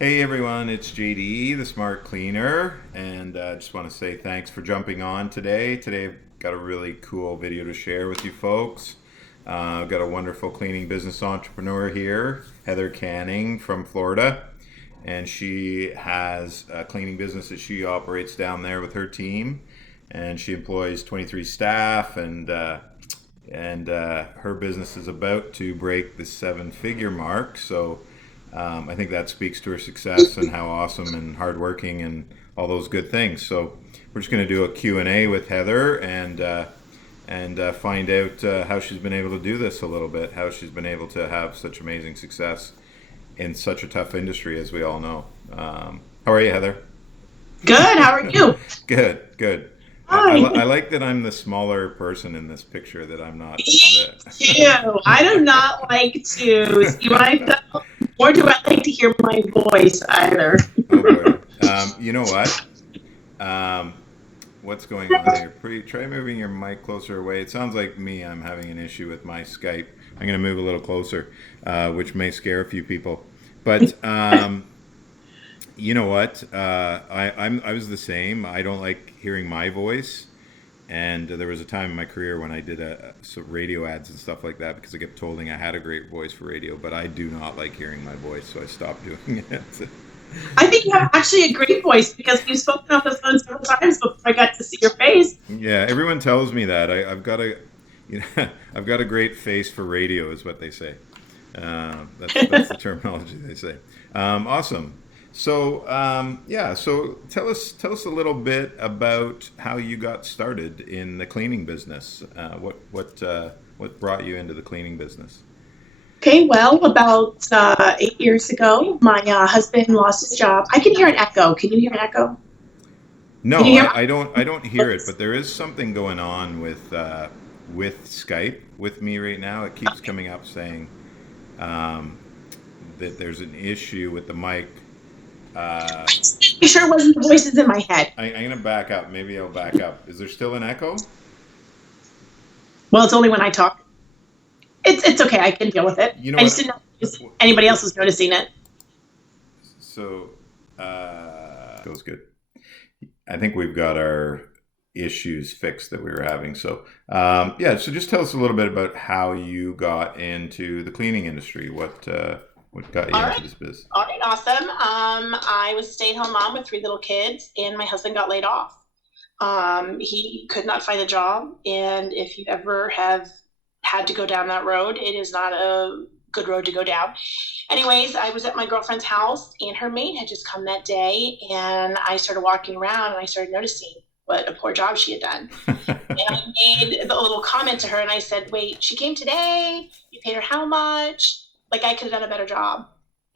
Hey everyone, it's JD, the Smart Cleaner, and I just want to say thanks for jumping on today. Today I've got a really cool video to share with you folks. I've got a wonderful cleaning business entrepreneur here, Heather Canning from Florida, and she has a cleaning business that she operates down there with her team, and she employs 23 staff, and her business is about to break the seven-figure mark. So I think that speaks to her success and how awesome and hardworking and all those good things. So we're just going to do a Q&A with Heather and find out how she's been able to do this a little bit, how she's been able to have such amazing success in such a tough industry, as we all know. How are you, Heather? Good. How are you? Good, good. Hi. I like that I'm the smaller person in this picture, that I'm not Me the. too. I do not like to see myself, nor do I like to hear my voice either. Oh boy. You know what? Um, what's going on here? Try moving your mic closer away. It sounds like me. I'm having an issue with my Skype. I'm going to move a little closer, which may scare a few people. But you know what? I was the same. I don't like hearing my voice. And there was a time in my career when I did radio ads and stuff like that because I kept told I had a great voice for radio, but I do not like hearing my voice, so I stopped doing it. I think you have actually a great voice because we've spoken on the phone several times before I got to see your face. Yeah, everyone tells me that. I've got I've got a great face for radio, is what they say. That's the terminology they say. Awesome. So yeah, so tell us a little bit about how you got started in the cleaning business. What brought you into the cleaning business? Okay, well, about 8 years ago, my husband lost his job. I can hear an echo. Can you hear an echo? Can No, you hear I don't my hear it, voice? but there is something going on with Skype with me right now. It keeps coming up saying um, that there's an issue with the mic. Uh, You sure it wasn't the voices in my head? I'm gonna back up. Maybe I'll back up. Is there still an echo? Well, it's only when I talk. It's okay. I can deal with it. You know I just didn't what? know if anybody else was noticing it. So goes good. I think we've got our issues fixed that we were having. So yeah, so just tell us a little bit about how you got into the cleaning industry. What got you All into right. this business? All right, awesome. I was a stay-at-home mom with three little kids, and my husband got laid off. He could not find a job, and if you ever have had to go down that road, it is not a good road to go down. Anyways, I was at my girlfriend's house, and her maid had just come that day, and I started walking around, and I started noticing what a poor job she had done. And I made a little comment to her, and I said, "Wait, she came today. You paid her how much? Like I could have done a better job."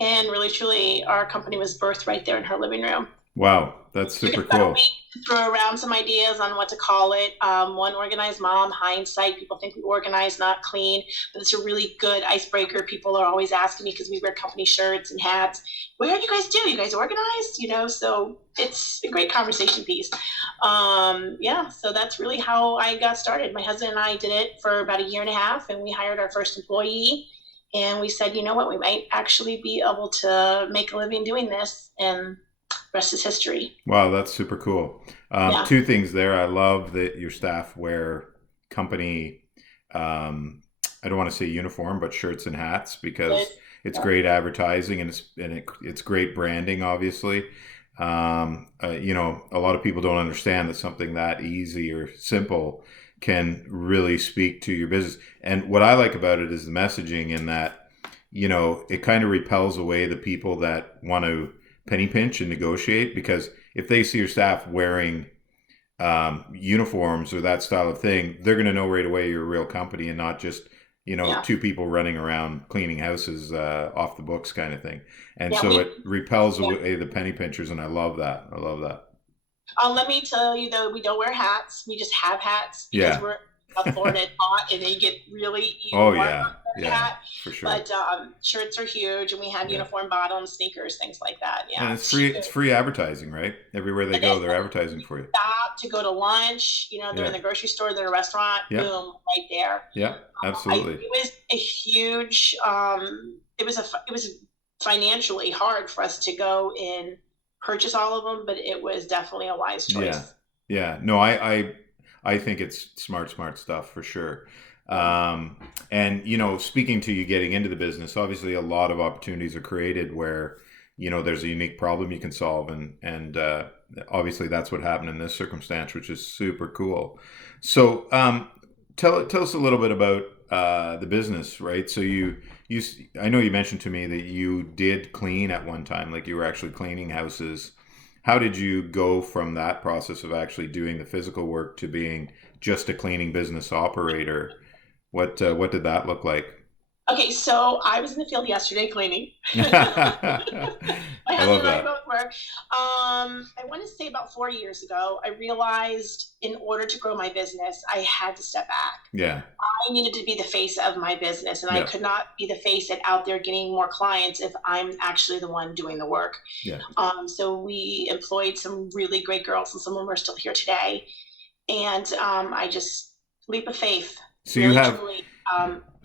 And really, truly, our company was birthed right there in her living room. Wow, that's Took super us about a cool. week to throw around some ideas on what to call it. One organized mom, hindsight. People think we organize, not clean, but it's a really good icebreaker. People are always asking me because we wear company shirts and hats. What do you guys do? You guys organized? So it's a great conversation piece. Yeah, so that's really how I got started. My husband and I did it for about a year and a half, and we hired our first employee. And we said, you know what, we might actually be able to make a living doing this, and the rest is history. Wow, that's super cool. Yeah. Two things there. I love that your staff wear company, I don't want to say uniform, but shirts and hats Good. because it's great advertising and it's great branding, obviously. A lot of people don't understand that something that easy or simple can really speak to your business. And what I like about it is the messaging in that, it kind of repels away the people that want to penny pinch and negotiate because if they see your staff wearing uniforms or that style of thing, they're going to know right away you're a real company and not just Yeah. two people running around cleaning houses off the books kind of thing. And Yeah. so it repels Yeah. away the penny pinchers, and I love that. I love that. Let me tell you though, we don't wear hats. We just have hats because Yeah. we're South Florida and hot, and they get really even Oh warmer yeah, wearing a yeah, hat. for sure. But shirts are huge, and we have Yeah, uniform bottoms, sneakers, things like that. and Yeah, it's it's free. huge. It's free advertising, right? Everywhere they It go, is. they're advertising for you. Stop to go to lunch. They're in Yeah, the grocery store, they're in a restaurant. yeah, Boom, right there. yeah, absolutely. It was a huge. It was financially hard for us to go and purchase all of them, but it was definitely a wise Yeah. choice. Yeah. No, I think it's smart stuff for sure. Yeah. Um, and speaking to you getting into the business, obviously a lot of opportunities are created where, there's a unique problem you can solve, and obviously that's what happened in this circumstance, which is super cool. So, tell us a little bit about the business, right? So you I know you mentioned to me that you did clean at one time, like you were actually cleaning houses. How did you go from that process of actually doing the physical work to being just a cleaning business operator? What did that look like? Okay, so I was in the field yesterday cleaning. My I husband love and I that. both were. I want to say about 4 years ago, I realized in order to grow my business, I had to step back. Yeah, I needed to be the face of my business, and I yeah, could not be the face and out there getting more clients if I'm actually the one doing the work. yeah. So we employed some really great girls, and some of them are still here today. And I just leap of faith, So really truly.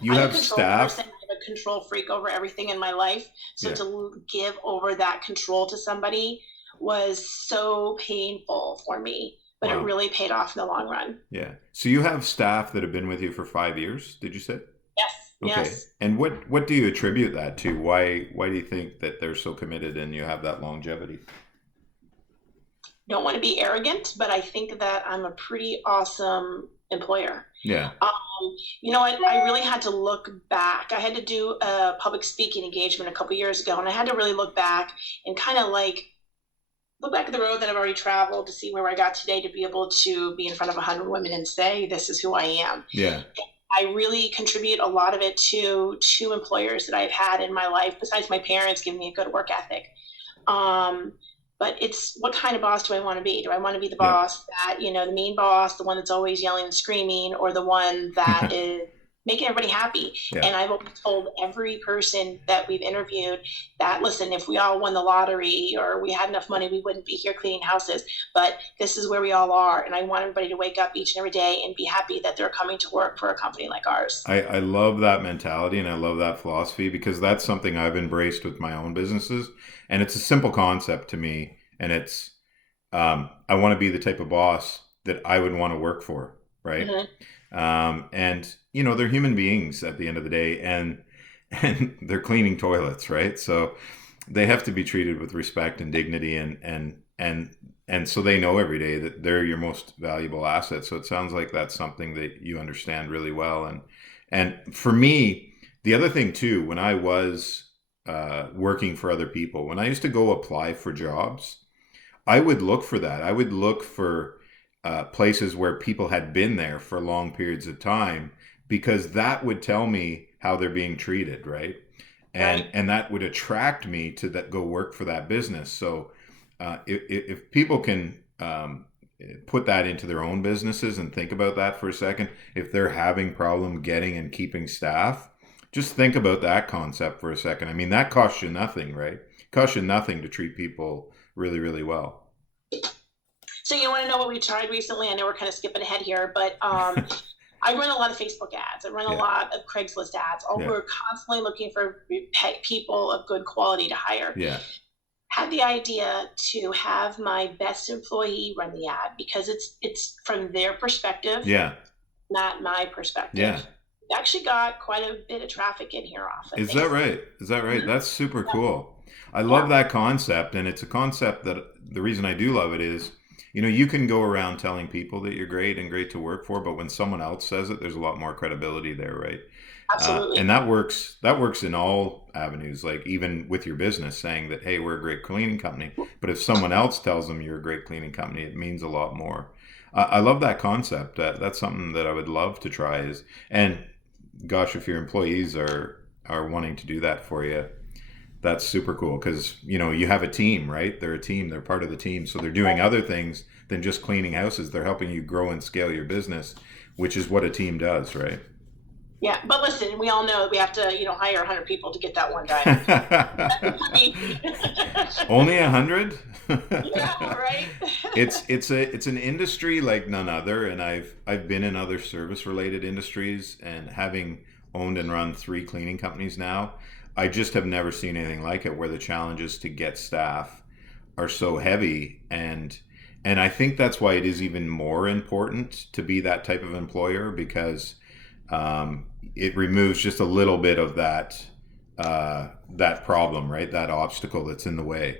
you I'm a have control person. staff. I'm a control freak over everything in my life. So Yeah, to give over that control to somebody was so painful for me, but it wow. really paid off in the long run. Yeah. So you have staff that have been with you for 5 years, did you say? Yes, Okay. yes. And what do you attribute that to? Why do you think that they're so committed and you have that longevity? Don't want to be arrogant, but I think that I'm a pretty awesome employer. Yeah. Um, you know what? I really had to look back. I had to do a public speaking engagement a couple years ago, and I had to really look back and kind of like look back at the road that I've already traveled to see where I got today to be able to be in front of 100 women and say, this is who I am. Yeah. I really contribute a lot of it to two employers that I've had in my life, besides my parents giving me a good work ethic. Um, but it's what kind of boss do I want to be? Do I want to be the Yeah. boss that, the mean boss, the one that's always yelling and screaming, or the one that is making everybody happy? Yeah. And I've always told every person that we've interviewed that, listen, if we all won the lottery or we had enough money, we wouldn't be here cleaning houses. But this is where we all are. And I want everybody to wake up each and every day and be happy that they're coming to work for a company like ours. I love that mentality and I love that philosophy because that's something I've embraced with my own businesses. And it's a simple concept to me. And it's, I want to be the type of boss that I would want to work for. Right. Mm-hmm. And, they're human beings at the end of the day and they're cleaning toilets. Right. So they have to be treated with respect and dignity and so they know every day that they're your most valuable asset. So it sounds like that's something that you understand really well. And for me, the other thing too, when I was working for other people, when I used to go apply for jobs, I would look for that. I would look for places where people had been there for long periods of time because that would tell me how they're being treated, right? And Right. and that would attract me to that go work for that business. So if people can put that into their own businesses and think about that for a second, if they're having problem getting and keeping staff, just think about that concept for a second. I mean, that costs you nothing, right? It costs you nothing to treat people really, really well. So you want to know what we tried recently? I know we're kind of skipping ahead here, but I run a lot of Facebook ads. I run a Yeah, lot of Craigslist ads. All yeah, we're constantly looking for people of good quality to hire. yeah, Had the idea to have my best employee run the ad because it's from their perspective, yeah, not my perspective. yeah. We actually got quite a bit of traffic in here off of Is that Facebook. right? Is that right? That's super cool. I love Yeah, that concept, and it's a concept that the reason I do love it is, you can go around telling people that you're great and great to work for, but when someone else says it, there's a lot more credibility there, right? absolutely. And that works. That works in all avenues, like even with your business, saying that, hey, we're a great cleaning company. But if someone else tells them you're a great cleaning company, it means a lot more. I love that concept. That's something that I would love to try. And gosh, if your employees are wanting to do that for you, that's super cool because you have a team, right? They're a team. They're part of the team, so they're doing other things than just cleaning houses. They're helping you grow and scale your business, which is what a team does, right? Yeah, but listen, we all know we have to, hire 100 people to get that one done. I mean, Only 100. yeah, right. It's an industry like none other, and I've been in other service related industries, and having owned and run three cleaning companies now, I just have never seen anything like it, where the challenges to get staff are so heavy, and I think that's why it is even more important to be that type of employer, because it removes just a little bit of that problem, right? That obstacle that's in the way.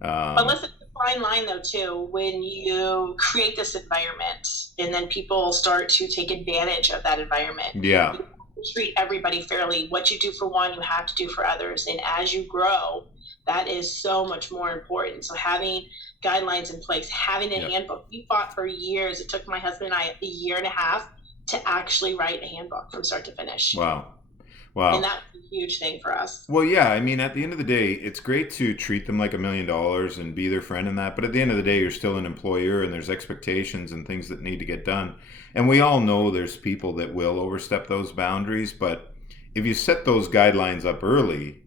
But Um, listen, it's a fine line though too when you create this environment and then people start to take advantage of that environment. yeah, You treat everybody fairly. What you do for one, you have to do for others. And as you grow, that is so much more important. So having guidelines in place, having a yeah. handbook. We fought for years. It took my husband and I a year and a half to actually write a handbook from start to finish. Wow, And wow. that was a huge thing for us. Well, yeah, I mean, at the end of the day, it's great to treat them like $1 million and be their friend and that. But at the end of the day, you're still an employer, and there's expectations and things that need to get done. And we all know there's people that will overstep those boundaries. But if you set those guidelines up early,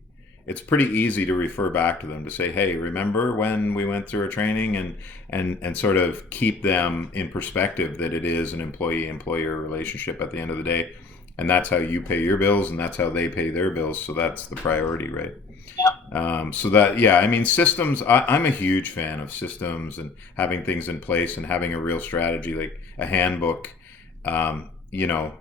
it's pretty easy to refer back to them to say, "Hey, remember when we went through a training?" And sort of keep them in perspective that it is an employee-employer relationship at the end of the day, and that's how you pay your bills, and that's how they pay their bills. So that's the priority, right? Yep. So that, yeah, I mean, systems. I'm a huge fan of systems and having things in place and having a real strategy, like a handbook. You know,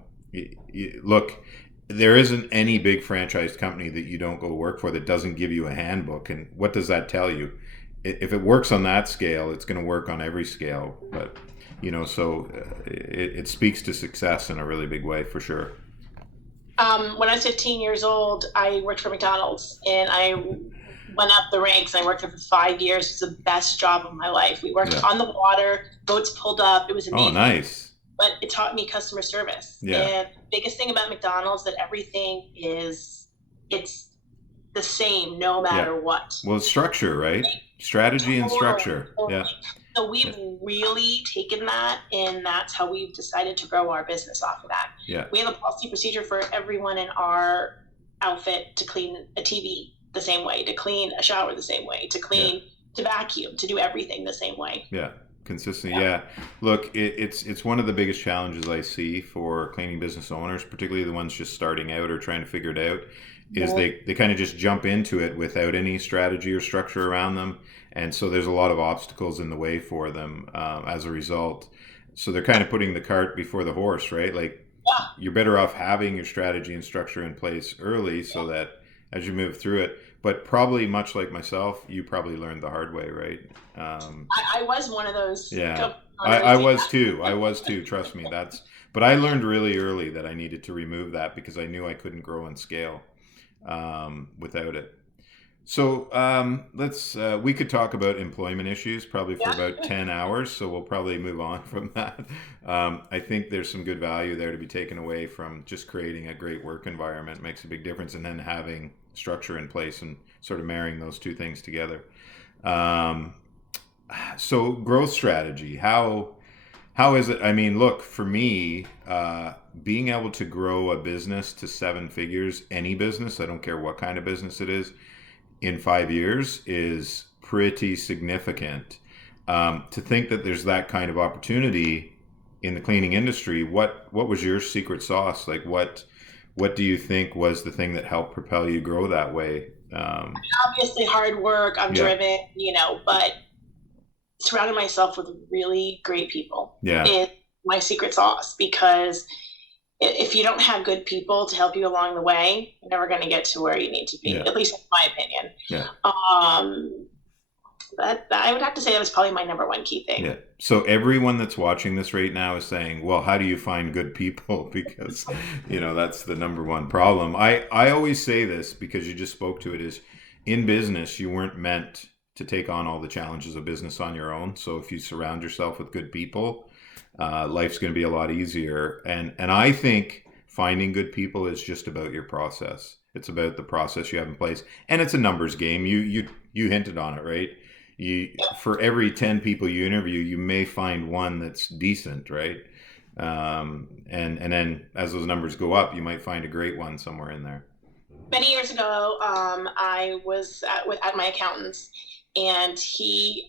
look, there isn't any big franchise company that you don't go work for that doesn't give you a handbook. And what does that tell you? If it works on that scale, it's going to work on every scale. But so it speaks to success in a really big way, for sure. When I was 15 years old, I worked for McDonald's and I went up the ranks. I worked there for 5 years. It was the best job of my life. We worked Yeah. on the water, boats pulled up. It was Oh, amazing. nice. But it taught me customer service. Yeah. And the biggest thing about McDonald's that everything it's the same no Yeah. matter what. Well, it's structure, right? Strategy and Totally, structure. totally. Yeah. So Yeah. we've really taken that, and that's how we've decided to grow our business off of that. Yeah. We have a policy procedure for everyone in our outfit to clean a TV the same way, to clean a shower the same way, Yeah. to vacuum, to do everything the same way. Yeah. Consistency. Yeah. Yeah. Look, it's one of the biggest challenges I see for cleaning business owners, particularly the ones just starting out or trying to figure it out, is Mhm. they kind of just jump into it without any strategy or structure around them. And so there's a lot of obstacles in the way for them as a result. So they're kind of putting the cart before the horse, right? Like, Yeah. you're better off having your strategy and structure in place early so that as you move through it, but probably much like myself, you probably learned the hard way, right? I was one of those Yeah, owners. I was too. I was too. Trust me. But I learned really early that I needed to remove that because I knew I couldn't grow and scale without it. So we could talk about employment issues probably for Yeah. about 10 hours. So we'll probably move on from that. I think there's some good value there to be taken away from just creating a great work environment makes a big difference, and then having structure in place and sort of marrying those two things together. Um, so growth strategy, how is it? I mean, look, for me, being able to grow a business to 7 figures, any business, I don't care what kind of business it is, in 5 years is pretty significant. To think that there's that kind of opportunity in the cleaning industry, what was your secret sauce? Like, what do you think was the thing that helped propel you grow that way? Obviously, hard work. I'm Yeah, driven, but surrounding myself with really great people yeah, is my secret sauce because if you don't have good people to help you along the way, you're never going to get to where you need to be, yeah, at least in my opinion. yeah. That I would have to say that was probably my number one key thing. Yeah. So everyone that's watching this right now is saying, "Well, how do you find good people?" Because that's the number one problem. I always say this because you just spoke to it. Is in business you weren't meant to take on all the challenges of business on your own. So if you surround yourself with good people, life's going to be a lot easier. And I think finding good people is just about your process. It's about the process you have in place, and it's a numbers game. You hinted on it, right? For every 10 people you interview, you may find one that's decent, right? And then as those numbers go up, you might find a great one somewhere in there. Many years ago, I was at my accountant's, and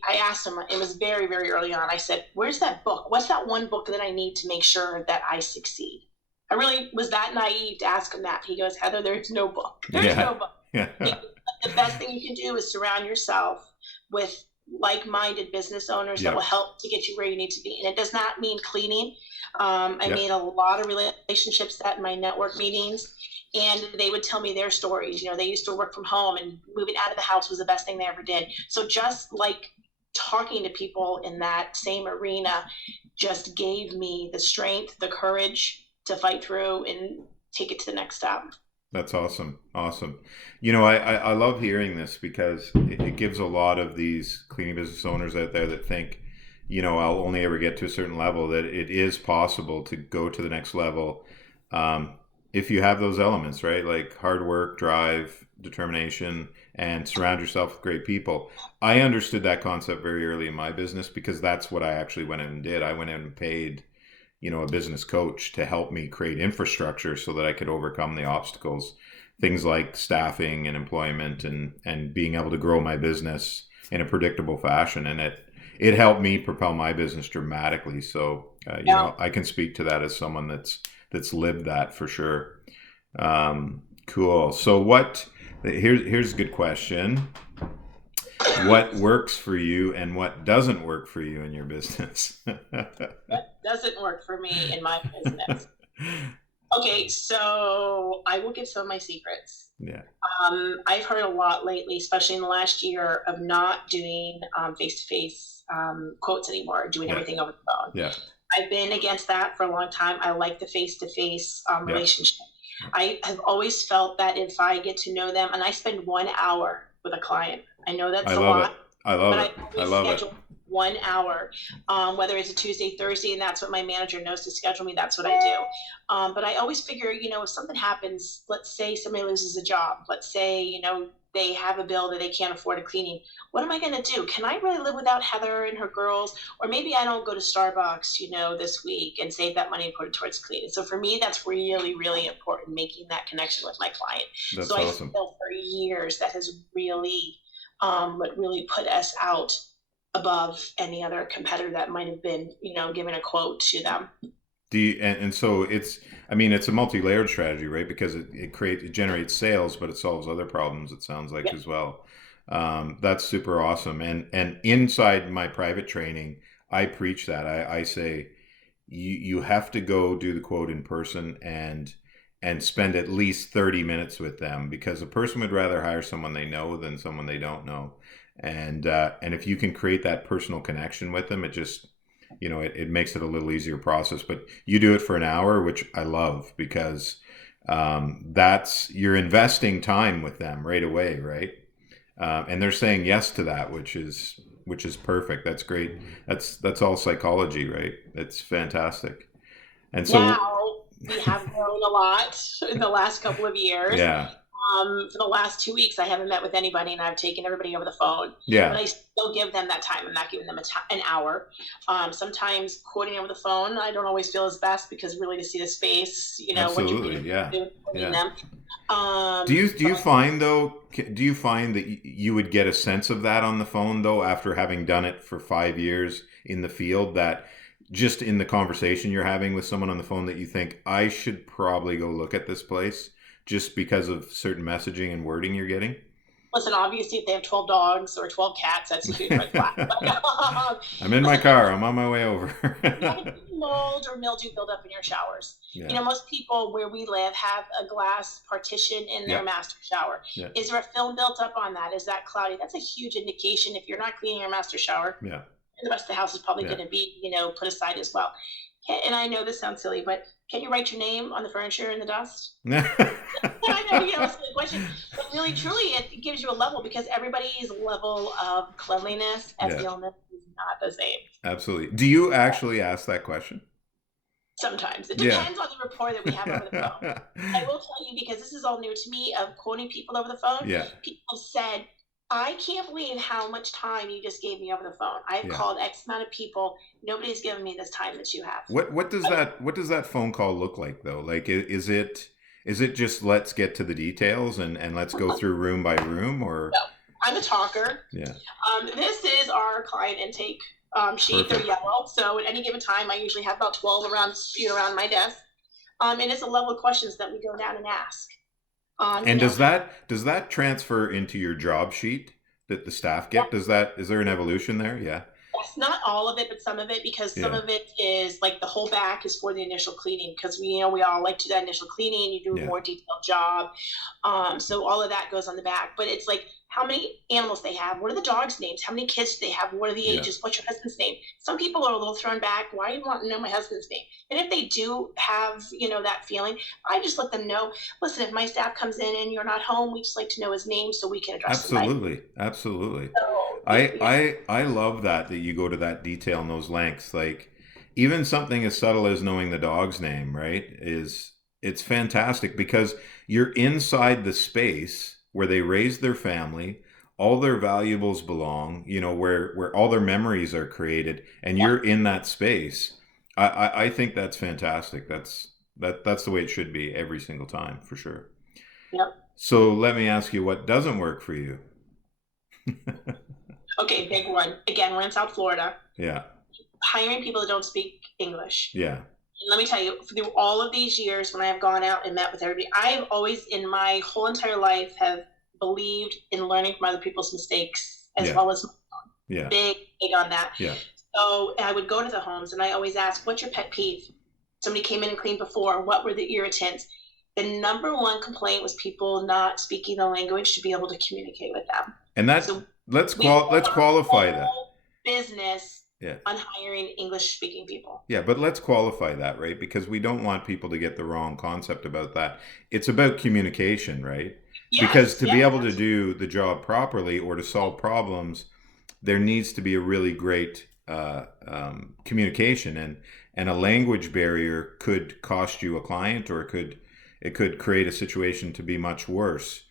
I asked him. It was very, very early on. I said, "Where's that book? What's that one book that I need to make sure that I succeed?" I really was that naive to ask him that. He goes, "Heather, there's no book. There's Yeah. no book." The best thing you can do is surround yourself with like-minded business owners that will Yep. help to get you where you need to be. And it does not mean cleaning. I made Yep. a lot of relationships at my network meetings, and they would tell me their stories. You know, they used to work from home, and moving out of the house was the best thing they ever did. So just like talking to people in that same arena just gave me the strength, the courage to fight through and take it to the next step. That's awesome. Awesome. I love hearing this because it gives a lot of these cleaning business owners out there that think, I'll only ever get to a certain level, that it is possible to go to the next level, um, if you have those elements, right? Like hard work, drive, determination, and surround yourself with great people. I understood that concept very early in my business because that's what I actually went in and did. I went in and paid a business coach to help me create infrastructure so that I could overcome the obstacles, things like staffing and employment and being able to grow my business in a predictable fashion. And it helped me propel my business dramatically. So, Yeah. I can speak to that as someone that's lived that for sure. Cool. So here's a good question. What works for you and what doesn't work for you in your business? That doesn't work for me in my business. Okay, so I will give some of my secrets. Yeah. I've heard a lot lately, especially in the last year, of not doing face to face quotes anymore, doing Yeah. everything over the phone. Yeah. I've been against that for a long time. I like the face to face Yeah. relationship. I have always felt that if I get to know them, and I spend 1 hour with a client, I know I that's a love it. lot, I love but I it. I always love it. schedule 1 hour, whether it's a Tuesday, Thursday, and that's what my manager knows to schedule me. That's what I do. But I always figure, if something happens, let's say somebody loses a job, let's say, they have a bill that they can't afford a cleaning. What am I going to do? Can I really live without Heather and her girls? Or maybe I don't go to Starbucks, this week and save that money and put it towards cleaning. So for me, that's really, really important, making that connection with my client. That's So I awesome. feel for years that has really, what really put us out above any other competitor that might have been, giving a quote to them. And so it's a multi-layered strategy, right? Because it generates sales, but it solves other problems, it sounds like, Yeah. as well. That's super awesome. And inside my private training, I preach that. I say you have to go do the quote in person and spend at least 30 minutes with them, because a person would rather hire someone they know than someone they don't know. And if you can create that personal connection with them, it just it makes it a little easier process. But you do it for an hour, which I love, because that's you're investing time with them right away, right? And they're saying yes to that, which is perfect. That's great. That's all psychology, right? It's fantastic. And so, Now we have grown a lot in the last couple of years. yeah, For the last 2 weeks, I haven't met with anybody, and I've taken everybody over the phone. But yeah, I still give them that time. I'm not giving them an hour. Sometimes quoting over the phone, I don't always feel is best, because really to see the space, what you're absolutely, yeah, quoting yeah. them. Do you But find though? Do you find that you would get a sense of that on the phone though, after having done it for 5 years in the field, that just in the conversation you're having with someone on the phone, that you think I should probably go look at this place just because of certain messaging and wording you're getting? listen, obviously, if they have 12 dogs or 12 cats, that's a huge red flag. I'm in my Listen, car. I'm on my way over. you have any mold or mildew build up in your showers? Yeah. Most people where we live have a glass partition in their Yeah. master shower. Yeah. Is there a film built up on that? Is that cloudy? That's a huge indication. If you're not cleaning your master shower, Yeah. the rest of the house is probably Yeah. going to be, put aside as well. And I know this sounds silly, but can you write your name on the furniture in the dust? I know, it's a good question, but really, truly, it gives you a level, because everybody's level of cleanliness as Yeah. illness is not the same. Absolutely. Do you actually ask that question? Sometimes it Yeah. depends on the rapport that we have over the phone. I will tell you, because this is all new to me of quoting people over the phone. Yeah. People said, I can't believe how much time you just gave me over the phone. I've Yeah. called X amount of people. Nobody's given me this time that you have. What does that phone call look like though? Like, is it just let's get to the details and let's go through room by room, or No, I'm a talker. yeah. This is our client intake sheet. They're Perfect. yellow. So at any given time, I usually have about 12 around my desk. And it's a level of questions that we go down and ask. And does that transfer into your job sheet that the staff get? Is there an evolution there? Yeah. Yes, not all of it, but some of it, because some Yeah. of it is like the whole back is for the initial cleaning, because we all like to do that initial cleaning. You do a Yeah. more detailed job, so all of that goes on the back. But it's like how many animals they have, what are the dogs' names, how many kids do they have, what are the Yeah. ages, what's your husband's name. Some people are a little thrown back. Why do you want to know my husband's name? And if they do have that feeling, I just let them know. Listen, if my staff comes in and you're not home, we just like to know his name so we can address him by. Absolutely. Absolutely. So I love that you go to that detail and those lengths. Like even something as subtle as knowing the dog's name, right? It's fantastic because you're inside the space where they raise their family, all their valuables belong, where all their memories are created, and yeah, you're in that space. I think that's fantastic. That's the way it should be every single time, for sure. yeah. So let me ask you what doesn't work for you. Okay, big one. Again, we're in South Florida. Yeah. Hiring people that don't speak English. Yeah. And let me tell you, through all of these years when I have gone out and met with everybody, I've always, in my whole entire life, have believed in learning from other people's mistakes as Yeah. well as Yeah. big on that. Yeah. So I would go to the homes and I always ask, "What's your pet peeve?" Somebody came in and cleaned before. What were the irritants? The number one complaint was people not speaking the language to be able to communicate with them. And that So we let's built our qualify that. whole business Yeah. on hiring English speaking people. Yeah, but let's qualify that, right? Because we don't want people to get the wrong concept about that. It's about communication, right? Because Yes, to be yes, able to absolutely. do the job properly or to solve problems, there needs to be a really great communication, and a language barrier could cost you a client, or it could create a situation to be much worse.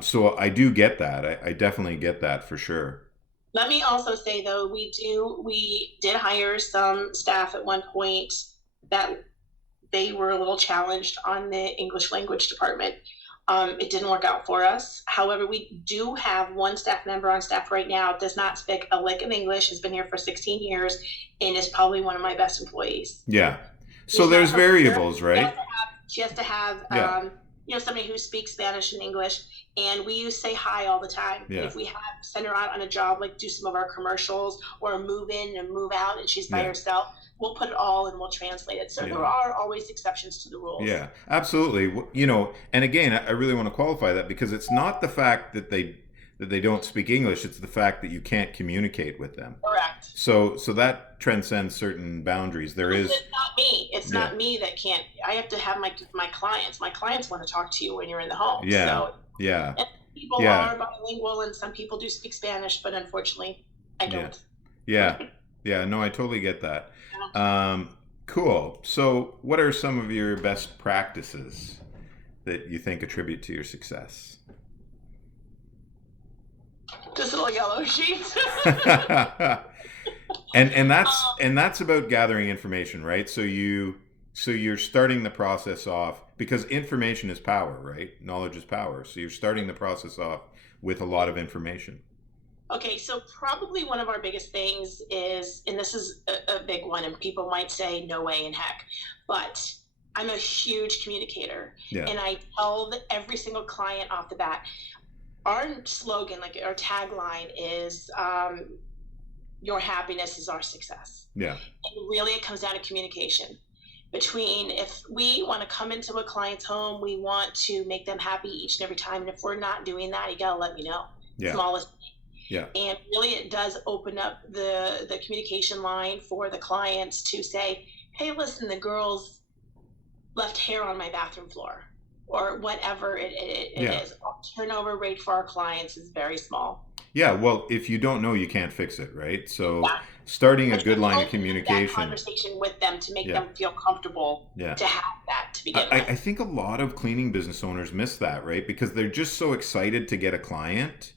So I do get that. I definitely get that for sure. Let me also say though, we did hire some staff at one point that they were a little challenged on the English language department. It didn't work out for us. However, we do have one staff member on staff right now, does not speak a lick of English, has been here for 16 years, and is probably one of my best employees. Yeah. So She's not there's from here. variables, right? She has to have Yeah. somebody who speaks Spanish and English, and we use say hi all the time. And Yeah. if we have send her out on a job, like do some of our commercials or move in and move out, and she's by Yeah. herself, we'll put it all and we'll translate it. So Yeah. there are always exceptions to the rules. Yeah, absolutely. And again, I really want to qualify that because it's not the fact that they don't speak English; it's the fact that you can't communicate with them. Correct. So that transcends certain boundaries. There Because is, it's not me. It's yeah, not me that can't. I have to have my clients. My clients want to talk to you when you're in the home. yeah, So yeah, and people yeah, are bilingual, and some people do speak Spanish, but unfortunately, I yeah, don't. yeah, yeah. No, I totally get that. Cool. So, what are some of your best practices that you think attribute to your success? Just little yellow sheets. and that's about gathering information, right? So you're starting the process off because information is power, right? Knowledge is power. So you're starting the process off with a lot of information. Okay, so probably one of our biggest things is, and this is a big one, and people might say, no way in heck, but I'm a huge communicator. Yeah. And I tell every single client off the bat, our slogan, like our tagline is, your happiness is our success. Yeah. And really, it comes down to communication. Between if we want to come into a client's home, we want to make them happy each and every time. And if we're not doing that, you got to let me know. Yeah. Smallest. Yeah. And really, it does open up the communication line for the clients to say, hey, listen, the girls left hair on my bathroom floor, or whatever it Yeah. is. Our turnover rate for our clients is very small. Yeah. Well, if you don't know, you can't fix it, right? So Yeah. starting a But good you line of open that communication. conversation with them to make Yeah. them feel comfortable Yeah. to have that to begin I with. think a lot of cleaning business owners miss that, right? Because they're just so excited to get a client,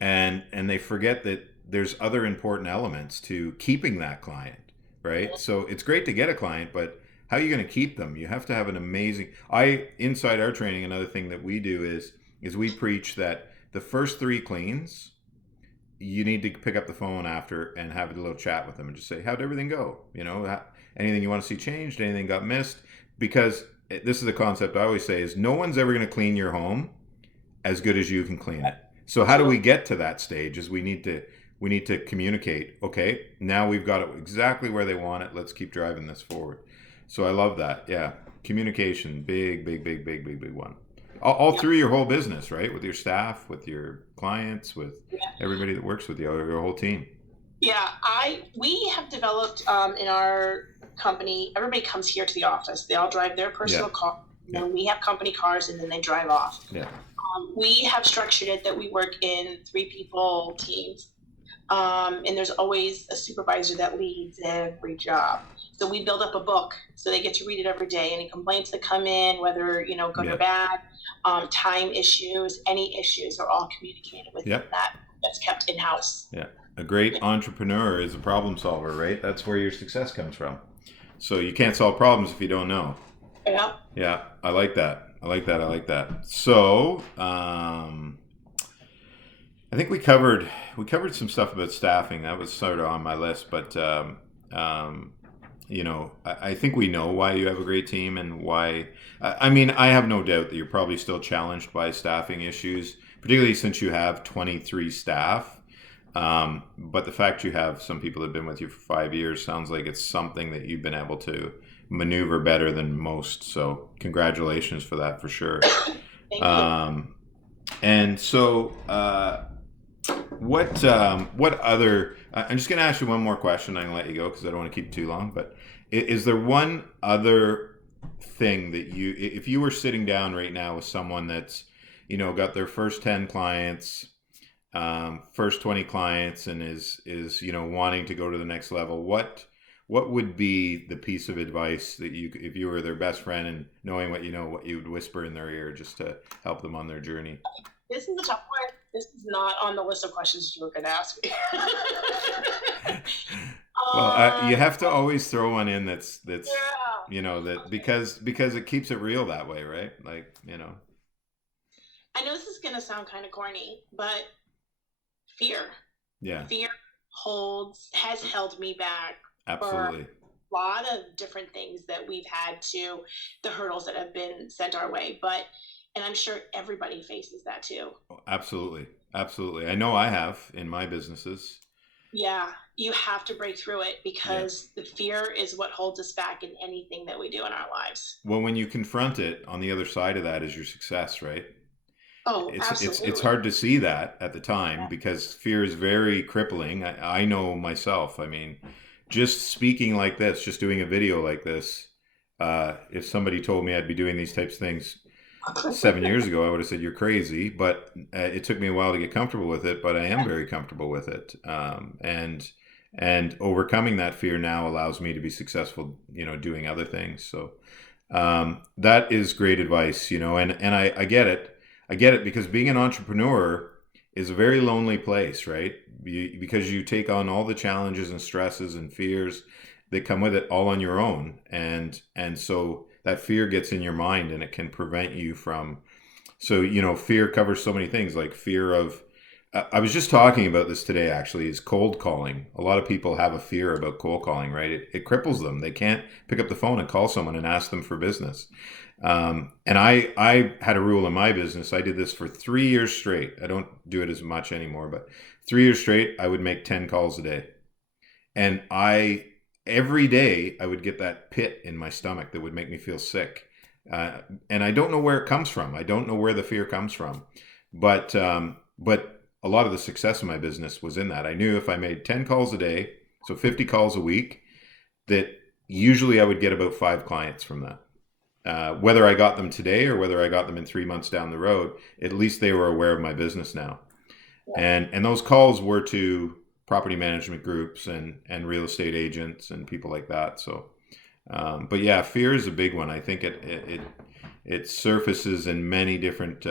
and they forget that there's other important elements to keeping that client, right? So it's great to get a client, but how are you going to keep them? You have to have an amazing. I inside our training, another thing that we do is we preach that the first three cleans, you need to pick up the phone after and have a little chat with them and just say, how'd everything go? Anything you want to see changed? Anything got missed? Because this is a concept I always say is no one's ever going to clean your home as good as you can clean it. So how do we Absolutely. get to that stage? Is we need to communicate. Okay, now we've got it exactly where they want it. Let's keep driving this forward. So I love that. Yeah, communication, big, big, big, big, big, big one. All Yeah. through your whole business, right? With your staff, with your clients, with everybody that works with you, your whole team. Yeah, I we have developed in our company. Everybody comes here to the office. They all drive their Yeah, personal car, and yeah, then we have company cars, and then they drive off. yeah, We have structured it that we work in 3 people teams, and there's always a supervisor that leads every job. So we build up a book so they get to read it every day. Any complaints that come in, whether good or yeah, bad, time issues, any issues are all communicated within yeah, that. That's kept in house. yeah. A great entrepreneur is a problem solver, right? That's where your success comes from. So you can't solve problems if you don't know. Yeah. Yeah, I like that. I like that. I like that. So, I think we covered some stuff about staffing. That was sort of on my list, but um, I think we know why you have a great team and why. I mean, I have no doubt that you're probably still challenged by staffing issues, particularly since you have 23 staff. But the fact you have some people that have been with you for 5 years sounds like it's something that you've been able to maneuver better than most. So, congratulations for that, for sure. Thank you. Um, and so, what other? I'm just going to ask you one more question. I'm going to let you go because I don't want to keep it too long. But is there one other thing that if you were sitting down right now with someone that's, got their first 10 clients, first 20 clients, and is wanting to go to the next level, what would be the piece of advice that if you were their best friend and knowing what you would whisper in their ear just to help them on their journey? This is a tough one. This is not on the list of questions you were going to ask me. Well, um, you have to always throw one in that's yeah. that because it keeps it real that way, right? Like I know this is going to sound kind of corny, but fear. yeah, Fear has held me back for absolutely, a lot of different things that we've had to, the hurdles that have been sent our way. And I'm sure everybody faces that too. absolutely, absolutely. I know I have in my businesses. Yeah, you have to break through it Yeah. because the fear is what holds us back in anything that we do in our lives. Well, when you confront it, on the other side of that is your success, right? Oh, It's absolutely. hard to see that at the time because fear is very crippling. I know myself. I mean, just speaking like this, just doing a video like this, if somebody told me I'd be doing these types of things 7 years ago, I would have said you're crazy. But it took me a while to get comfortable with it. But I am very comfortable with it, and overcoming that fear now allows me to be successful. Doing other things. So that is great advice. And I get it. I get it because being an entrepreneur is a very lonely place, right? Because you take on all the challenges and stresses and fears that come with it all on your own, and so that fear gets in your mind and it can prevent you from. So fear covers so many things, like fear of. I was just talking about this today. Actually, is cold calling. A lot of people have a fear about cold calling, right? It cripples them. They can't pick up the phone and call someone and ask them for business. And I had a rule in my business. I did this for 3 years straight. I don't do it as much anymore, but 3 years straight, I would make 10 calls a day. And every day, I would get that pit in my stomach that would make me feel sick. And I don't know where it comes from. I don't know where the fear comes from. But a lot of the success in my business was in that. I knew if I made 10 calls a day, so 50 calls a week, that usually I would get about 5 clients from that. Whether I got them today or whether I got them in 3 months down the road, at least they were aware of my business now. And those calls were to property management groups and real estate agents and people like that. So, but yeah, fear is a big one. I think it surfaces in many different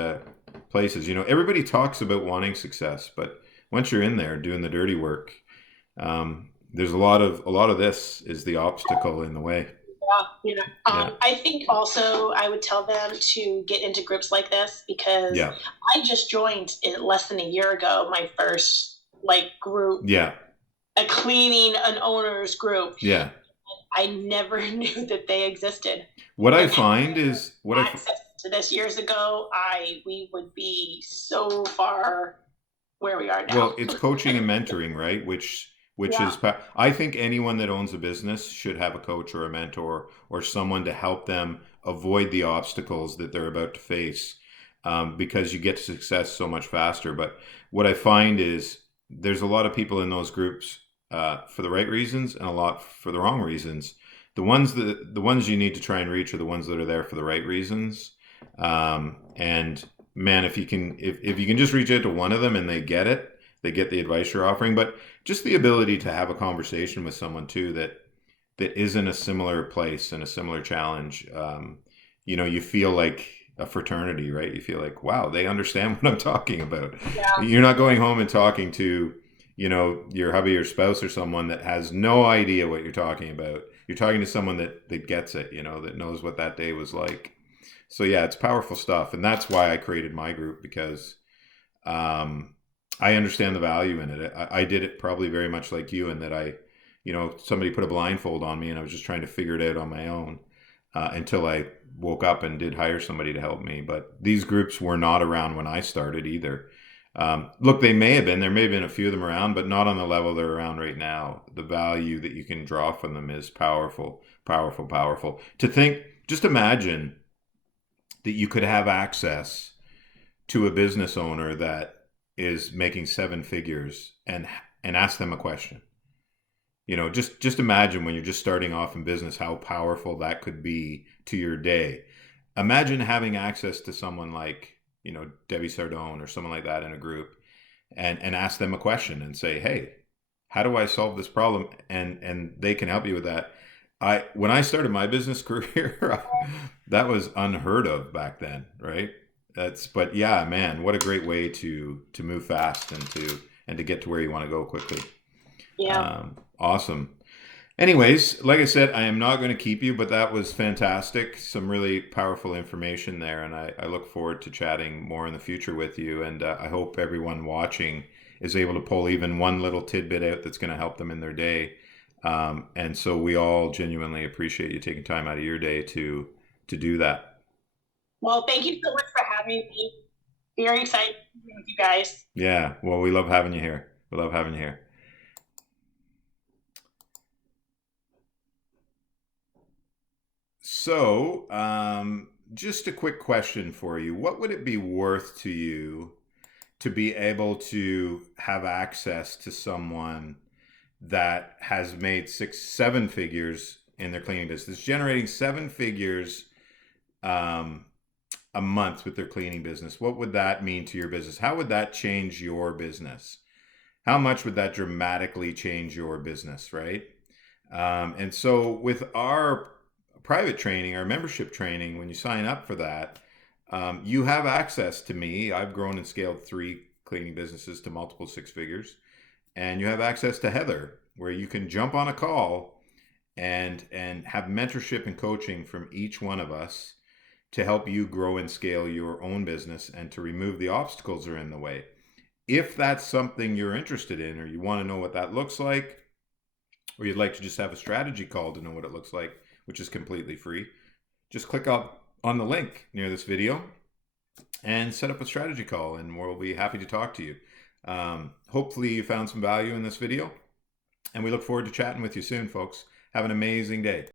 places. Everybody talks about wanting success, but once you're in there doing the dirty work, there's a lot of this is the obstacle in the way. Yeah, I think also I would tell them to get into groups like this because yeah, I just joined it less than a year ago, my first like group, yeah, a cleaning an owner's group. yeah, I never knew that they existed. What I If I find is what I had access to this years ago, I we would be so far where we are well, now. it's coaching and mentoring, right? Which Yeah, is I think anyone that owns a business should have a coach or a mentor or someone to help them avoid the obstacles that they're about to face, because you get to success so much faster. But what I find is there's a lot of people in those groups for the right reasons and a lot for the wrong reasons. The ones you need to try and reach are the ones that are there for the right reasons. And man, if you can just reach out to one of them and they get it, they get the advice you're offering, but just the ability to have a conversation with someone too that is in a similar place and a similar challenge. You feel like a fraternity, right? You feel like, wow, they understand what I'm talking about. yeah, You're not going home and talking to, your hubby or spouse or someone that has no idea what you're talking about. You're talking to someone that gets it, that knows what that day was like. So yeah, it's powerful stuff, and that's why I created my group, because um, I understand the value in it. I did it probably very much like you, in that somebody put a blindfold on me, and I was just trying to figure it out on my own until I woke up and did hire somebody to help me. But these groups were not around when I started either. Look, they may have been. There may have been a few of them around, but not on the level they're around right now. The value that you can draw from them is powerful, powerful, powerful. Just imagine that you could have access to a business owner that is making seven figures and ask them a question. Just imagine when you're just starting off in business how powerful that could be to your day. Imagine having access to someone like, Debbie Sardone or someone like that in a group, and ask them a question and say, "Hey, how do I solve this problem?" And they can help you with that. When I started my business career, that was unheard of back then, right? But yeah, man, what a great way to move fast and to get to where you want to go quickly. yeah. Awesome. Anyways, like I said, I am not going to keep you, but that was fantastic. Some really powerful information there, and I look forward to chatting more in the future with you. And I hope everyone watching is able to pull even one little tidbit out that's going to help them in their day. And so we all genuinely appreciate you taking time out of your day to do that. Well, thank you so much for having me. Very excited to be with you guys. Yeah, well, we love having you here. We love having you here. So, just a quick question for you. What would it be worth to you to be able to have access to someone that has made six, seven figures in their cleaning business, generating seven figures um, a month with their cleaning business? What would that mean to your business? How would that change your business? How much would that dramatically change your business, right? And so with our private training, our membership training, when you sign up for that, you have access to me. I've grown and scaled three cleaning businesses to multiple six figures. And you have access to Heather, where you can jump on a call and have mentorship and coaching from each one of us to help you grow and scale your own business and to remove the obstacles that are in the way. If that's something you're interested in, or you want to know what that looks like, or you'd like to just have a strategy call to know what it looks like, which is completely free, just click up on the link near this video and set up a strategy call, and we'll be happy to talk to you. Hopefully you found some value in this video, and we look forward to chatting with you soon, folks. Have an amazing day.